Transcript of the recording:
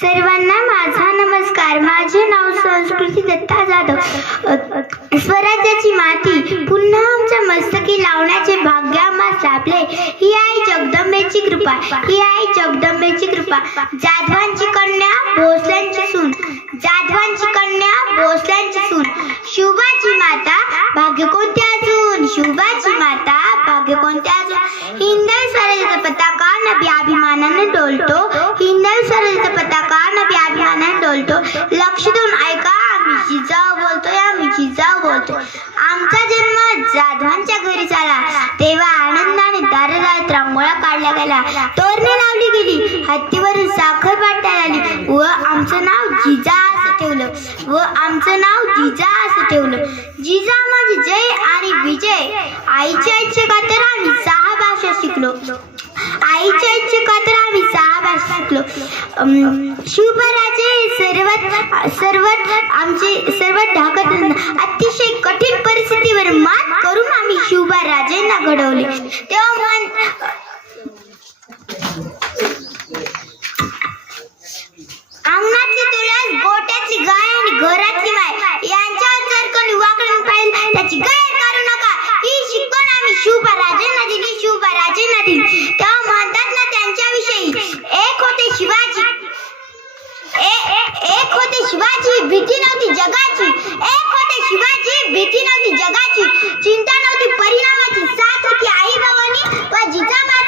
सर्वांना माझा नमस्कार. माझे नाव संस्कृती दत्ता जाधव. स्वराज्याची माती पुन्हा आमच्या मस्तकी लावण्याचे भाग्य आम्हास लाभले ही आई जगदंबेची कृपा. ही आई जगदंबेची कृपा. जाधवांची कन्या भोसल्यांची सून. जाधवांची कन्या भोसल्यांची सून. शिवबाची माता भाग्य कोणते अजून? शिवबाची माता भाग्य कोणते अजून? ही लक्ष देऊन ऐका आम्ही जिजाऊ बोलतोय आम्ही जिजाऊ बोलतोय. आमचा जन्म जाधवांच्या घरी झाला. तेव्हा आनंदाने दारादारात रांगोळा काढल्या गेल्या. तोरणे लावली गेली. हत्तीवरून साखर वाटायला आली. व आमचं नाव जिजा असं ठेवलं. व आमचं नाव जिजा असं ठेवलं. जिजा म्हणजे जय आणि विजय. आईच्या इच्छे कातर आम्ही सहा भाषा शिकलो. आईच्या इच्छे कातर आम्ही सहा भाषा सर्वात सर्वात आमचे सर्वात ढाकत अतिशय कठीण परिस्थितीवर मात करून आम्ही शिवबा राजेंना घडवले. तेव्हा मन अंगणाची तुळस गोट्याची गाय आणि घराची माय यांच्यावर जर कोणी वाकडून पाहिजे त्याची गैर करू नका ही शिकवण आम्ही शिवबा राजेंना दिली. શિવાજી ભીતિ નહોતી જગાચી એક વખતે શિવાજી ભીતિ નહોતી જગાચી ચિંતા નહોતી, પરિણામથી સાથ હતી આવી ભવાની પણ જીજામાં